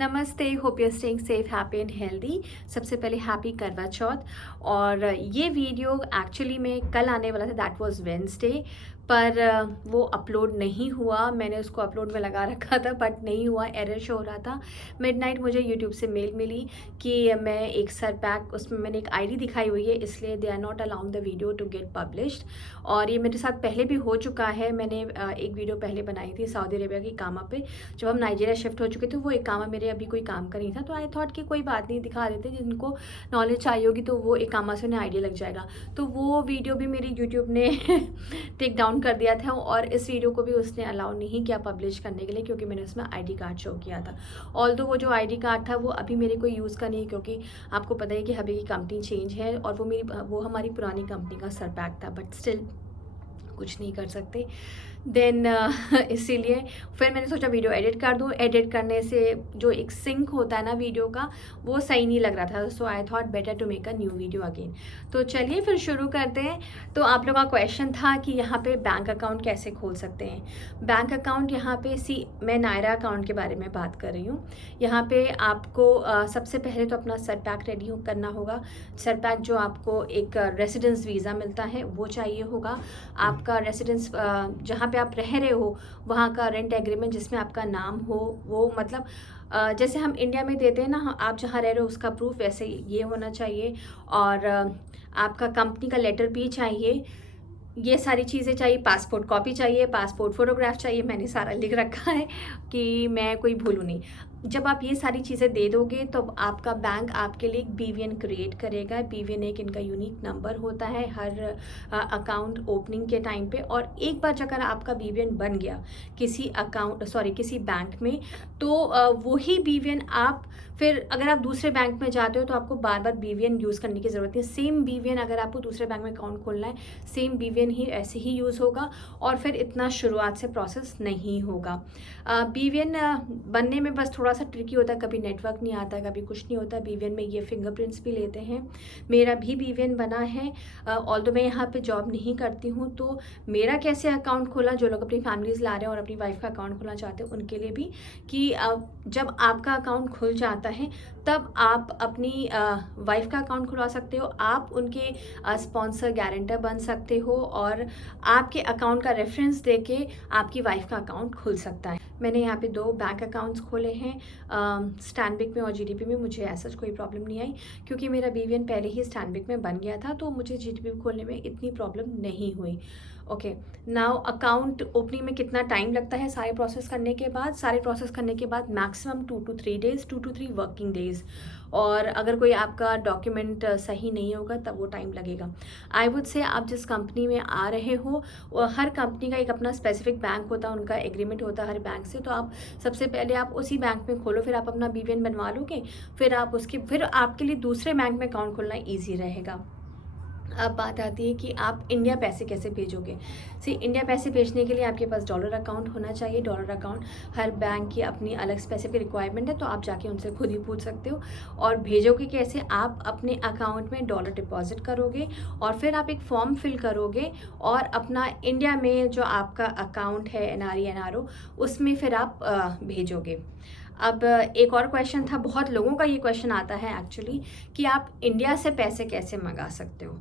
नमस्ते, hope you staying safe, happy and healthy. सबसे पहले हैप्पी करवा चौथ। और ये वीडियो एक्चुअली में कल आने वाला था, दैट वाज वेडनेसडे, पर वो अपलोड नहीं हुआ। मैंने उसको अपलोड में लगा रखा था बट नहीं हुआ, एरर शो हो रहा था। मिडनाइट मुझे यूट्यूब से मेल मिली कि मैं एक सर पैक, उसमें मैंने एक आईडी दिखाई हुई है, इसलिए they are not allowed the video to get published. और ये मेरे साथ पहले भी हो चुका है। मैंने एक वीडियो पहले बनाई थी सऊदी अरेबिया की इकामा पे, जब हम नाइजीरिया शिफ्ट हो चुके थे। वो इकामा मेरे अभी कोई काम का नहीं था, तो आई थॉट कि कोई बात नहीं, दिखा देते, जिनको नॉलेज चाहिए होगी तो वो इकामा से उन्हें आइडिया लग जाएगा। तो वो वीडियो भी मेरी यूट्यूब ने टेक डाउन कर दिया था, और इस वीडियो को भी उसने अलाउ नहीं किया पब्लिश करने के लिए, क्योंकि मैंने उसमें आईडी कार्ड शो किया था। ऑल्दो वो जो आईडी कार्ड था वो अभी मेरे कोई यूज़ का नहीं, क्योंकि आपको पता है कि अभी की कंपनी चेंज है, और वो हमारी पुरानी कंपनी का सर पैक था, बट स्टिल कुछ नहीं कर सकते। देन इसीलिए फिर मैंने सोचा वीडियो एडिट कर दूँ। एडिट करने से जो एक सिंक होता है ना वीडियो का, वो सही नहीं लग रहा था, so I thought better to make a new video again. तो चलिए फिर शुरू करते हैं। तो आप लोगों का क्वेश्चन था कि यहाँ पे बैंक अकाउंट कैसे खोल सकते हैं। बैंक अकाउंट यहाँ पे मैं नायरा अकाउंट के बारे में बात कर रही हूँ। यहाँ पे आपको सबसे पहले तो अपना सर पैक रेडी करना होगा। सर पैक जो आपको एक रेसिडेंस वीज़ा मिलता है वो चाहिए होगा। आपका रेसिडेंस जहाँ पे आप रह रहे हो वहाँ का रेंट एग्रीमेंट जिसमें आपका नाम हो, वो मतलब जैसे हम इंडिया में देते हैं ना, आप जहाँ रह रहे हो उसका प्रूफ, वैसे ये होना चाहिए। और आपका कंपनी का लेटर भी चाहिए। ये सारी चीज़ें चाहिए। पासपोर्ट कॉपी चाहिए, पासपोर्ट फ़ोटोग्राफ चाहिए। मैंने सारा लिख रखा है कि मैं कोई भूलूँ नहीं। जब आप ये सारी चीज़ें दे दोगे तो आपका बैंक आपके लिए एक बीवीएन क्रिएट करेगा। बीवीएन एक इनका यूनिक नंबर होता है हर अकाउंट ओपनिंग के टाइम पे। और एक बार अगर आपका बीवीएन बन गया किसी बैंक में, तो वही बीवीएन आप फिर अगर आप दूसरे बैंक में जाते हो तो आपको बार बार बीवीएन यूज़ करने की ज़रूरत नहीं है। सेम बीवीएन अगर आपको दूसरे बैंक में अकाउंट खोलना है, सेम बीवीएन ही ऐसे ही यूज़ होगा, और फिर इतना शुरुआत से प्रोसेस नहीं होगा। बीवीएन बनने में बस थोड़ा सा ट्रिकी होता है, कभी नेटवर्क नहीं आता, कभी कुछ नहीं होता। बीवीएन में ये फिंगरप्रिंट्स भी लेते हैं। मेरा भी बीवीएन बना है, ऑल्दो मैं यहाँ पे जॉब नहीं करती हूँ। तो मेरा कैसे अकाउंट खोला, जो लोग अपनी फैमिलीज़ ला रहे हैं और अपनी वाइफ का अकाउंट खोलना चाहते हैं उनके लिए भी, कि जब आपका अकाउंट खुल जाता है तब आप अपनी वाइफ का अकाउंट खुलवा सकते हो, आप उनके स्पॉन्सर गारंटर बन सकते हो, और आपके अकाउंट का रेफरेंस देके आपकी वाइफ का अकाउंट खुल सकता है। मैंने यहाँ पे 2 बैंक अकाउंट्स खोले हैं, स्टैनबिक में और जीडीपी में। मुझे ऐसा कोई प्रॉब्लम नहीं आई, क्योंकि मेरा बीवीएन पहले ही स्टैनबिक में बन गया था, तो मुझे जीडीपी खोलने में इतनी प्रॉब्लम नहीं हुई। ओके, नाउ अकाउंट ओपनिंग में कितना टाइम लगता है सारे प्रोसेस करने के बाद? सारे प्रोसेस करने के बाद maximum 2 to 3 days, 2 to 3 working days. और अगर कोई आपका डॉक्यूमेंट सही नहीं होगा तब वो टाइम लगेगा। आई वुड से आप जिस कंपनी में आ रहे हो, हर कंपनी का एक अपना स्पेसिफिक बैंक होता है, उनका एग्रीमेंट होता है हर बैंक से। तो आप सबसे पहले आप उसी बैंक में खोलो, फिर आप अपना बीवीएन बनवा लोगे, फिर आपके लिए दूसरे बैंक में अकाउंट खोलना ईजी रहेगा। अब बात आती है कि आप इंडिया पैसे कैसे भेजोगे। इंडिया पैसे भेजने के लिए आपके पास डॉलर अकाउंट होना चाहिए। डॉलर अकाउंट हर बैंक की अपनी अलग स्पेसिफिक रिक्वायरमेंट है, तो आप जाके उनसे खुद ही पूछ सकते हो। और भेजोगे कैसे? आप अपने अकाउंट में डॉलर डिपॉजिट करोगे, और फिर आप एक फॉर्म फिल करोगे, और अपना इंडिया में जो आपका अकाउंट है एनआरई एनआरओ, उसमें फिर आप भेजोगे। अब एक और क्वेश्चन था, बहुत लोगों का ये क्वेश्चन आता है एक्चुअली, कि आप इंडिया से पैसे कैसे मंगा सकते हो।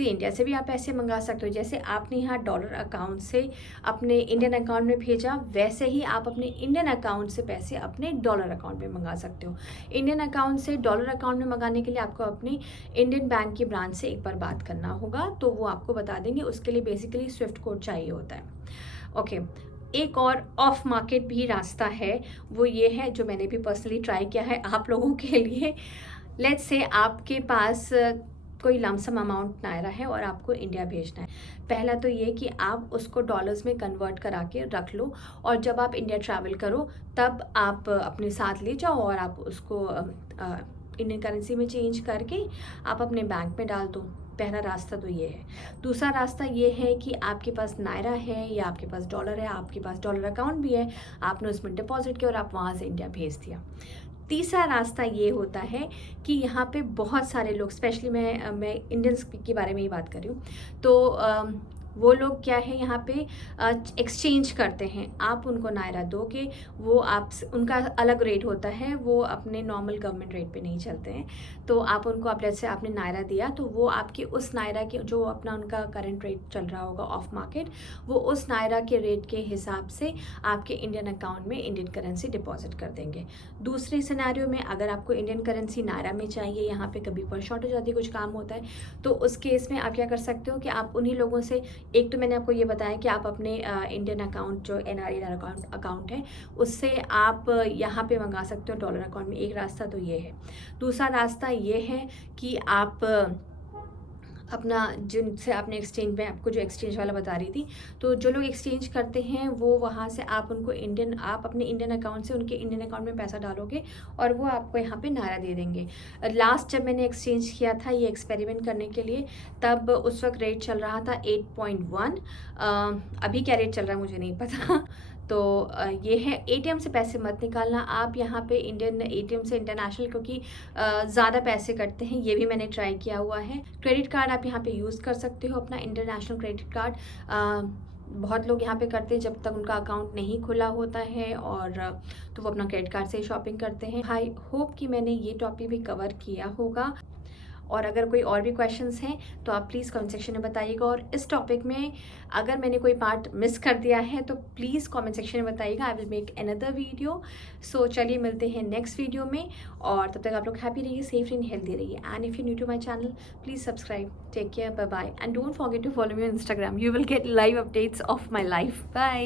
इंडिया से भी आप पैसे मंगा सकते हो। जैसे आपने यहाँ डॉलर अकाउंट से अपने इंडियन अकाउंट में भेजा, वैसे ही आप अपने इंडियन अकाउंट से पैसे अपने डॉलर अकाउंट में मंगा सकते हो। इंडियन अकाउंट से डॉलर अकाउंट में मंगाने के लिए आपको अपनी इंडियन बैंक की ब्रांच से एक बार बात करना होगा, तो वो आपको बता देंगे। उसके लिए बेसिकली स्विफ्ट कोड चाहिए होता है। ओके, एक और ऑफ मार्केट भी रास्ता है, वो ये है जो मैंने भी पर्सनली ट्राई किया है आप लोगों के लिए। लेट्स से आपके पास कोई लमसम अमाउंट नायरा है और आपको इंडिया भेजना है। पहला तो ये कि आप उसको डॉलर्स में कन्वर्ट करा के रख लो, और जब आप इंडिया ट्रैवल करो तब आप अपने साथ ले जाओ, और आप उसको इंडियन करेंसी में चेंज करके आप अपने बैंक में डाल दो। पहला रास्ता तो ये है। दूसरा रास्ता ये है कि आपके पास नायरा है या आपके पास डॉलर है, आपके पास डॉलर अकाउंट भी है, आपने उसमें डिपॉजिट किया और आप वहाँ से इंडिया भेज दिया। तीसरा रास्ता ये होता है कि यहाँ पे बहुत सारे लोग, स्पेशली मैं इंडियंस के बारे में ही बात कर रही हूँ, तो वो लोग क्या है यहाँ पे एक्सचेंज करते हैं। आप उनको नायरा दोगे, वो आप उनका अलग रेट होता है, वो अपने नॉर्मल गवर्नमेंट रेट पे नहीं चलते हैं। तो आप उनको, आप जैसे आपने नायरा दिया तो वो आपके उस नायरा के जो अपना उनका करंट रेट चल रहा होगा ऑफ मार्केट, वो उस नायरा के रेट के हिसाब से आपके इंडियन अकाउंट में इंडियन करेंसी डिपॉजिट कर देंगे। दूसरे सिनेरियो में अगर आपको इंडियन करेंसी नायरा में चाहिए, यहाँ पे कभी पर शॉर्ट हो जाती है, कुछ काम होता है, तो उस केस में आप क्या कर सकते हो कि आप उन्हीं लोगों से, एक तो मैंने आपको ये बताया कि आप अपने इंडियन अकाउंट जो NRI अकाउंट है उससे आप यहाँ पे मंगा सकते हो डॉलर अकाउंट में। एक रास्ता तो ये है। दूसरा रास्ता ये है कि आप अपना, जिनसे आपने एक्सचेंज में आपको जो एक्सचेंज वाला बता रही थी, तो जो लोग एक्सचेंज करते हैं वो वहाँ से आप उनको आप अपने इंडियन अकाउंट से उनके इंडियन अकाउंट में पैसा डालोगे और वो आपको यहाँ पे नायरा दे देंगे। लास्ट जब मैंने एक्सचेंज किया था ये एक्सपेरिमेंट करने के लिए, तब उस वक्त रेट चल रहा था 8.1। अभी क्या रेट चल रहा है मुझे नहीं पता। तो ये है, ATM से पैसे मत निकालना आप यहाँ पे इंडियन ATM से इंटरनेशनल, क्योंकि ज़्यादा पैसे कटते हैं। ये भी मैंने ट्राई किया हुआ है। क्रेडिट कार्ड आप यहाँ पे यूज़ कर सकते हो, अपना इंटरनेशनल क्रेडिट कार्ड। बहुत लोग यहाँ पे करते हैं जब तक उनका अकाउंट नहीं खुला होता है, और तो वो अपना क्रेडिट कार्ड से ही शॉपिंग करते हैं। आई होप कि मैंने ये टॉपिक भी कवर किया होगा, और अगर कोई और भी क्वेश्चंस हैं तो आप प्लीज़ कमेंट सेक्शन में बताइएगा। और इस टॉपिक में अगर मैंने कोई पार्ट मिस कर दिया है तो प्लीज़ कमेंट सेक्शन में बताइएगा। I will make another video. So चलिए मिलते हैं नेक्स्ट वीडियो में, और तब तक आप लोग हैप्पी रहिए, सेफ एंड हेल्दी रहिए। And if you new to my channel, please subscribe. Take care, bye bye, and don't forget to follow me on Instagram. You will get live updates of my life. Bye.